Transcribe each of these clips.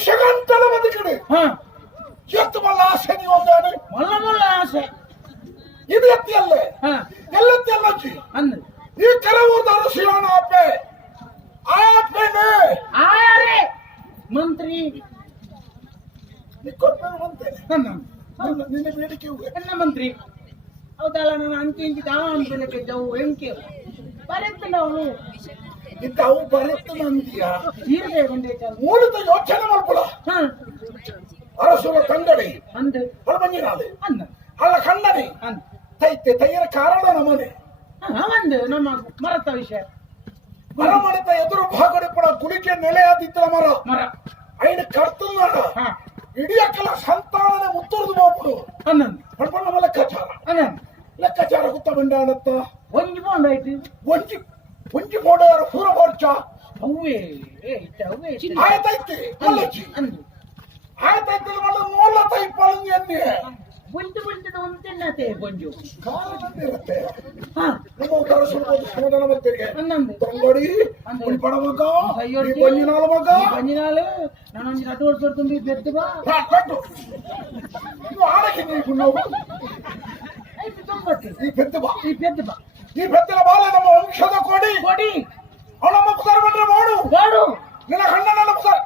విషగంటల బతికడు ಎತ್ತು ಮಲ್ಲ ಆಸೆ ನೀವು ಒಂದಾನೆ ಮಲ್ಲ ಮಲ್ಲ ಆಸೆ ಇದು ಎತ್ತಿ ಅಲ್ಲೇ ಎಲ್ಲೆತ್ತಿ ಅಲ್ಲಜ್ಜಿ ಅಂದ್ರೆ ಈ ಕೆಲವು ದರ್ಶನ ಆಪೆ ಆಪೆನೆ ಆಯಾರೆ ಮಂತ್ರಿ ಕೊಟ್ಟರು ಮಂತ್ರಿ ನಿನ್ನ ಬೇಡಿಕೆ ನನ್ನ ಮಂತ್ರಿ ಹೌದಲ್ಲ ನಾನು ಅಂಕಿ ಇಂಕಿ ತಾವ ಅನ್ಬೇಕೆ ಜಾವು ಎಂಕೆ ಬರುತ್ತೆ ನಾವು ಇದ್ದಾವು ಬರುತ್ತೆ ನಂದಿಯ ಇರ್ಬೇಕು ಬಂದೈತೆ ಮೂಲದ ಯೋಚನೆ ಮಾಡ್ಕೊಳ ಅರಸುರ ತಂಗಡಿ ಅಂದೆ ಹೊರಬಂಜಿನಾದೆ ಅಂದ ಅಲ್ಲ ಕಣ್ಣನೆ ಅಂದ ತೈತೆ ತಯ್ಯರ ಕಾರಣ ನಮನೆ ಅಂದೆ ನಮ್ಮ ಮರತ ವಿಷಯ ಮರ ಮಣಿತ ಎದುರು ಭಾಗಡೆ ಪಡ ಕುಳಿಕೆ ನೆಲೆಯಾದಿತ್ತ ಮರ ಮರ ಐನ ಕರ್ತನಾಡ ಇಡೀ ಅಕ್ಕಲ ಸಂತಾನನೇ ಮುತ್ತುರ್ದು ಹೋಗ್ಬಿಡು ಅನ್ನಂದು ಪಡ್ಕೊಂಡು ನಮ್ಮ ಲೆಕ್ಕಾಚಾರ ಅನ್ನಂದು ಲೆಕ್ಕಾಚಾರ ಗುತ್ತ ಬಂಡ ಅನ್ನತ್ತ ಒಂಜಿ ಬೋಂಡಾಯ್ತು ಒಂಜಿ ಒಂಜಿ ಬೋಡಾರ ಪೂರ ಬೋರ್ಚ ಅವ್ವೇ ಅವ್ವೇ ಆಯ್ತೈತಿ ಅಲ್ಲಜ್ಜಿ ಅಂದು ಆಯ್ತೈತಿ ಮಲ್ಲ ಮೂಲ ತೈ ಪಳಂಗಿ ಅನ್ನಿ ಬುಂಟು ಬುಂಟದ ಒಂದು ತಿನ್ನತೆ ಬೊಂಜು ಇರುತ್ತೆ ನಮ್ಮ ಉತ್ತರ ಸಮಾಧಾನ ಮಂತ್ರಿಗೆ ಅನ್ನಂದು ತಂಗಡಿ ಪಡ ಮಗ ಬಂಜಿನಾಳ ಮಗ ಬಂಜಿನಾಳು ನಾನೊಂದು 2 ವರ್ಷ ತುಂಬಿ ಬೆದ್ದು ಬಾ ಕಟ್ಟು ಇದು ಆಡಕ್ಕೆ ನೀವು ನಾವು ಆಯ್ತು ತೊಂಬತ್ತು ಈ ಬೆದ್ದು ಬಾ ಈ ಬೆದ್ದು ಬಾ ಈ ಬೆದ್ದಲ ಬಾಲ ನಮ್ಮ ವಂಶದ ಕೊಡಿ ಕೊಡಿ ಅವನಮ್ಮ ಪುದರ ಬಂದ್ರೆ ಮಾಡು ಮಾಡು ನಿನ್ನ ಕಣ್ಣನ ಪುದರ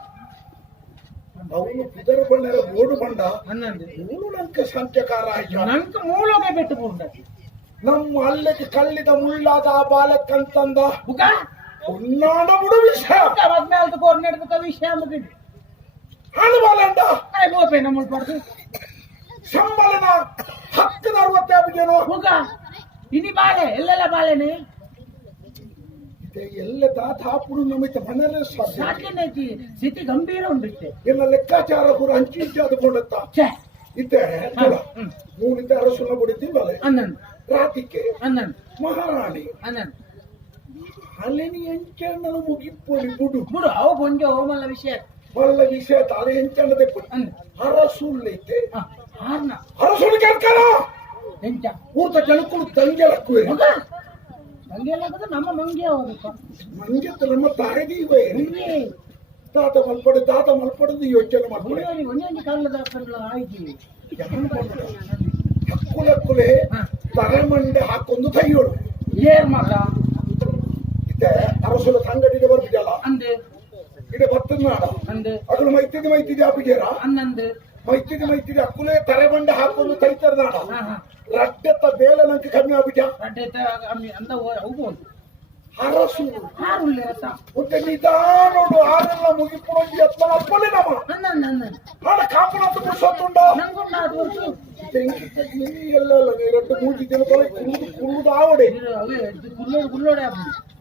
ಅವನು ಪುದರ ಬಂಡರ ಓಡು ಬಂಡ ಅನ್ನಂದು ಮೂಳು ನಂಕ ಸಂಖ್ಯಕಾರ ಆಯ್ತು ನಂಗೆ ಮೂಲೋಗೆ ಬಿಟ್ಟು ಬಿಡ ನಮ್ಮ ಅಲ್ಲಿಗೆ ಕಲ್ಲಿದ ಮುಳ್ಳಾದ ಆ ಬಾಲಕ್ಕಂತಂದ ಬುಕ ಉನ್ನಾಡ ಬಿಡು ವಿಷಯ ಮದ್ಮೇಲ್ದು ಕೋರ್ನೆಡ್ದು ವಿಷಯ ಮುಗಿದು ಹಾಳು ಬಾಲಂಡ ಅಯ್ಯ ಗೋಪೆ ನಮ್ಮ ಪಡ್ದು ಸಂಬಳನ 1060 ಜನ ಬುಕ ಇನಿ ಬಾಳೆ ಎಲ್ಲೆಲ್ಲ ಬಾಳೆನೆ ಎಲ್ಲ ತಾತಾಪುಡು ನಮಿತ ಮನರೇ ಸಾಧ್ಯ ಸಾಕೇನೈತಿ ಸ್ಥಿತಿ ಗಂಭೀರ ಉಂಡಿತ್ತೆ ಎಲ್ಲ ಲೆಕ್ಕಾಚಾರ ಕೂಡ ಹಂಚಿಂಚಿ ಅದುಕೊಂಡತ್ತ ಛೇ ಇತ್ತೆ ಮೂನಿತ ಅರಸುನ ಬಿಡುತ್ತಿಲ್ಲಲೆ ಅನ್ನಂದು ರಾತಿಕೆ ಅನ್ನಂದು ಮಹಾರಾಣಿ ಅನ್ನಂದು ಅಲ್ಲಿನ ಎಂಚಣ್ಣನ ಮುಗಿಪ್ಪೊಲಿ ಬಿಡು ಬಿಡು ಅವು ಬೊಂಜು ಹೋಮಲ್ಲ ವಿಷಯ ಒಳ್ಳ ವಿಷಯ ತಾಳೆ ಎಂಚಣ್ಣದೆ ಅಂದ ಅರಸುಲ್ಲೈತೆ ಹಾರ್ನ ಅರಸುನ ಕೇಳ್ಕರ ಎಂಚ ಊಟ ಜನಕ್ಕೂ ತಂಗೆಲಕ್ಕುವೆ ಮಂಗೆಲ್ಲ ನಮ್ಮ ಮಂಗೆ ಹೋಗಪ್ಪ ಮಂಗೆ ನಮ್ಮ ತಾಯಿಗೆ ಇವೆ ತಾತ ಮಲ್ಪಡದು ಯೋಚನೆ ಮಾಡ್ಕೊಳ್ಳಿ ಒಂದೊಂದು ಕಾಲದ ಆಯ್ತು ಹಕ್ಕುಲಕ್ಕುಲೆ ತಲೆಮಂಡೆ ಹಾಕೊಂದು ಕೈಯೋಳು ಏರ್ ಮಗ ಇದೆ ಅರಸುಲ ಸಂಗಡಿಗೆ ಬರ್ತಿದಲ್ಲ ಅಂದೆ ಇಡೆ ಬತ್ತನಾಡ ಅಂದೆ ಅದ್ರ ಮೈತಿದೆ ಆಪಿಗೇರ ಅನ್ನಂದು ಮೈತಿದೆ ಅಕ್ಕುಲೆ ತಲೆಮಂಡೆ ಹಾಕೊಂಡು ಕೈತಾರ ನಾಡ ರಡ್ಡೆತ್ತ ಬೇಲೆ ನಂಗೆ ಕಮ್ಮಿ ಆಬಿಜ ರಡ್ಡೆತ್ತ ಅಂದ ಹೋಗ್ಬೋದು ಅರಸು ಹಾರುಳ್ಳಿ ರಸ ಮತ್ತೆ ನಿಧಾನೋಡು ಆರೆಲ್ಲ ಮುಗಿಪುರಂಗಿ ಎತ್ತ ಅಪ್ಪಲೆ ನಮ್ಮ ಅನ್ನಂದು ಹಾಡ ಕಾಪುನತ್ತು ಬಿಡಿಸೋತುಂಡ ನಂಗೊಂದು 4 ವರ್ಷ ತೆಂಗಿ ತೆಂಗಿ ಎಲ್ಲ ಎರಡು ಮೂಜಿ ದಿನ ಕುರುದು ಆವಡೆ ಅವೇ ಗುಲ್ಲೋಡೆ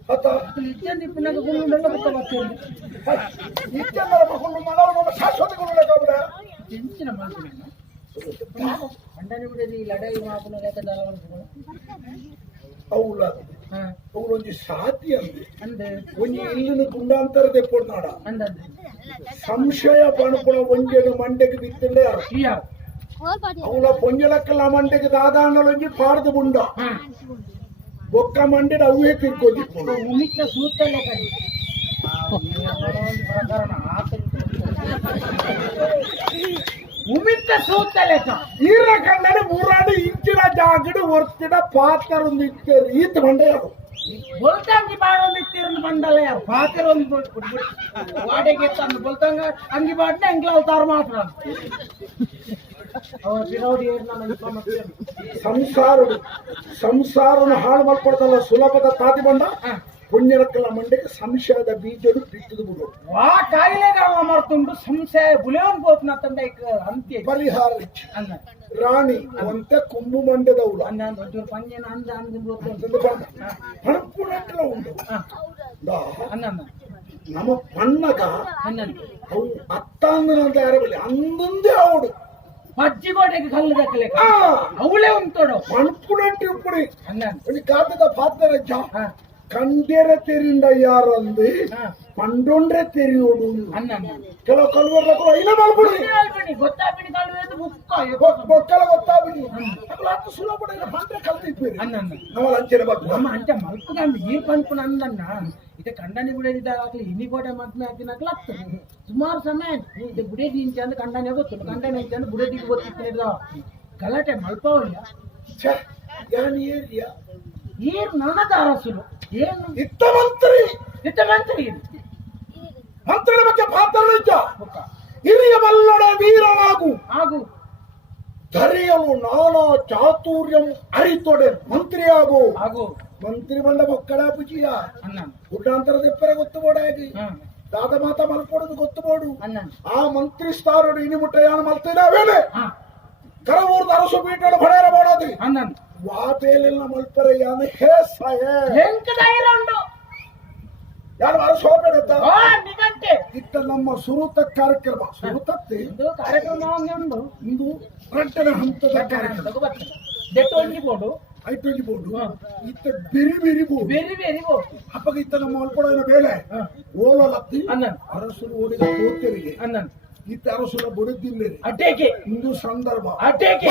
ಅತ್ತ ಇತ್ಯಂತ ಪುನಃ ಗುಲ್ಲುಂಡೆಲ್ಲ ಬರ್ತದೆ ಇತ್ಯಂತರ ಮಕ್ಕಳು ಮನವ ಶಾಶ್ವತ ಗುರುಳೆ ಕಾಬಿಡ ಟೆನ್ಷನ್ ಮಾಡ್ತೀನಿ ಅಂಡನೆ ಬಿಡದಿ ಲಡಾಯಿ ಮಾಪನ ಲೆಕ್ಕದಲ್ಲ ಅವಳ ಅವಳೊಂದು ಸಾತಿ ಅಂದೆ ಅಂದೆ ಒಂಜಿ ಇಲ್ಲಿನ ಗುಂಡಾಂತರ ತೆಪ್ಪೊಡ್ನಾಡ ಅಂದಂದೆ ಸಂಶಯ ಪಣಪುಣ ಒಂಜೆನು ಮಂಡೆಗೆ ಬಿತ್ತಂಡೆ ಅವಳ ಪೊಂಜಲಕ್ಕಲ್ಲ ಮಂಡೆಗೆ ದಾದಾಂಡಲೊಂಜಿ ಪಾಡ್ದು ಬುಂಡ ಒಕ್ಕ ಮಂಡೆದ ಅವೇ ತಿರ್ಕೊಂಡಿತ್ತು ಉಮಿತ ಸೂತಲ್ಲ ಕಡಿ ಉಮಿತ ಸೂತಲ್ಲ ಈರ ಕಂಡನೆ ಮೂರಾಡು ಇಂಚಿನ ಜಾಗಡು ಒರ್ತಿಡ ಪಾತ್ರೊಂದು ಇತ್ತೇರು ಈತ ಮಂಡೆ ಯಾರು ಬೊಲ್ತಂಗಿ ಬಾಡೊಂದು ಇತ್ತಿರನ್ನು ಮಂಡಲ ಯಾರು ಪಾತ್ರ ಒಂದು ವಾಡೆಗೆ ತಂದು ಬೊಲ್ತಂಗ ಅಂಗಿ ಬಾಡ್ನೆ ಅಂಗ್ಲ ಅವತಾರ ಮಾತ್ರ ಸಂಸಾರನ ಹಾಳು ಮಾಡ್ಕೊಡ್ತಲ್ಲ ಸುಲಭದ ತಾತಿ ಬಂಡ ಪುಣ್ಯರಕ್ಕಲ್ಲ ಮಂಡೆಗೆ ಸಂಶಯದ ಬೀಜಡು ಬಿತ್ತಿದು ಬಿಡು ವಾ ಕಾಯಿಲೆಗಳ ಮಾಡ್ಕೊಂಡು ಸಂಶಯ ಬುಲೆವನ್ ಗೋಪನ ತಂಡ ಅಂತ್ಯ ಪರಿಹಾರ ಅನ್ನ ರಾಣಿ ಒಂತೆ ಕುಂಬು ಮಂಡ್ಯದವಳು ಒಂಚೂರು ಪಂಜನ ಅಂದ ಹಣಪುಣೆಲ್ಲ ಉಂಟು ಅನ್ನ ನಮ್ಮ ಪಣ್ಣಗ ಅನ್ನಂದು ಅವು ಅತ್ತಾಂದನಂತ ಯಾರಬಲ್ಲಿ ಅಂದಂದೇ ಅವಡು ಮಜ್ಜಿಗೋಡೆಗೆ ಕಲ್ಲು ದಕ್ಕಲೆ ಅವಳೇ ಉಂಟೋಡು ಹಣಪುಣೆಟ್ಟು ಇಪ್ಪಡಿ ಅನ್ನ ಕಾತದ ಪಾತ್ರ ಕಂಡೆರೆ ತೆರಿಂದ ಯಾರಂದು ಪಂಡೊಂಡ್ರೆ ತೆರಿಯೋಡು ಅನ್ನ ಕೆಲವು ಕಲ್ವರ್లకు అయినా ಮಲ್ಬಿಡಿ ಗೊತ್ತಾಬಿಡಿ ಕಲ್ವೇದು ಬೊಕ್ಕಲ ಗೊತ್ತಾಬಿಡಿ ಅಷ್ಟು ಸುಲಭ ಪಂಡ್ರೆ ಕಲ್ತಿಪ್ಪೇರಿ ಅನ್ನ ನಮ್ಮ ಅಂಚನೆ ಬಗ್ಗೆ ನಮ್ಮ ಅಂಚೆ ಮಲ್ಪುಗಂದು ಈ ಪಂಪುನ ಅಂದನ್ನ इथे खंडाने बुडेदिದ್ದಾಗ ಆಗ್ಲಿ ಇನಿ ಕೋಟೆ ಮದ್ಮೆ ಹಾಕಿನಕ್ಲ ಆಗ್ತದೆ ಸುಮಾರು ಸಮಯ ಇದು ಬುಡೇದಿ ಇಂಚ ಅಂದ್ರೆ ಖಂಡನೆ ಗೊತ್ತು ಖಂಡನೆ ಇಂಚ ಅಂದ್ರೆ ಬುಡೇದಿಗೆ ಗೊತ್ತಿತ್ತು ಗಲಾಟೆ ಮಲ್ಪವಲ್ಲ ಛೆ, ಯಾನ್ ಏರಿಯಾ ಏನ್ ನನದ ಅರಸುಲು ಏನು ಇತ್ತ ಮಂತ್ರಿ ಇತ್ತ ಮಂತ್ರಿ ಮಂತ್ರಿಗಳ ಬಗ್ಗೆ ಪಾತ್ರಳಿದ್ದ ಹಿರಿಯ ಮಲ್ಲಡ ವೀರನಾಗು ಹಾಗೂ ಧರಿಯಲು ನಾನಾ ಚಾತುರ್ಯಂ ಅರಿತೊಡೆ ಮಂತ್ರಿಯಾಗು ಹಾಗೂ ಮಂತ್ರಿ ಬಂದ ಮಕ್ಕಳ ಪೂಜಿಯ ಅಣ್ಣ ಗುಡ್ಡಾಂತರ ದೆಪ್ಪರೆ ಗೊತ್ತುಬೋಡಾಗಿ ದಾದ ಮಾತ ಮಲ್ಕೊಡೋದು ಗೊತ್ತುಬೋಡು ಅಣ್ಣ ಆ ಮಂತ್ರಿ ಸ್ಥಾನಡು ಇನಿ ಮುಟ್ಟ ಯಾನ ಮಲ್ತಿದಾವೇನೆ ಹಾ ಕರವೂರ್ದ ಅರಸು ಬೀಟಲು ಭಡೇರ ಮಾಡೋದು ಅಣ್ಣ ವಾಪೇಲಿನ ಮಲ್ಪರೆ ಯಾನ ಹೇ ಸಾಯೇ ಎಂಕ ಧೈರ್ಯ ಉಂಟು ಯಾರು ಅರಸು ಹೋಗ್ಬೇಡತ್ತ ಆ ನಿಗಂಟೆ ಇತ್ತ ನಮ್ಮ ಸುರುತ ಕಾರ್ಯಕ್ರಮ ಸುರುತತ್ತೆ ಇದು ಕಾರ್ಯಕ್ರಮ ಉಂಟು ಇಂದು ರಟ್ಟನ ಹಂತದ ಕಾರ್ಯಕ್ರಮ ದೆಟ್ಟು ಒಂದಿಬೋದು ಐಟೊಂಜಿ ಬೋರ್ಡು ಇತ್ತ ಬಿರಿ ಬಿರಿ ಬೋರ್ಡು ಬೇರೆ ಬೇರೆ ಬೋದು ಅಪ್ಪಗ ಇತ್ತ ನಮ್ಮ ಮಲ್ಪಡೋನ ಬೇಳೆ ಓಲಲತ್ತಿ ಅಣ್ಣ ಅರಸರು ಓಡಿದ ಕೋತೆರಿಗೆ ಅಣ್ಣ ಇತ್ತ ಅರಸುಲ ಬುಡದಿಲ್ಲ ಅಟೇಕೆ ಇಂದು ಸಂದರ್ಭ ಅಟೇಕೆ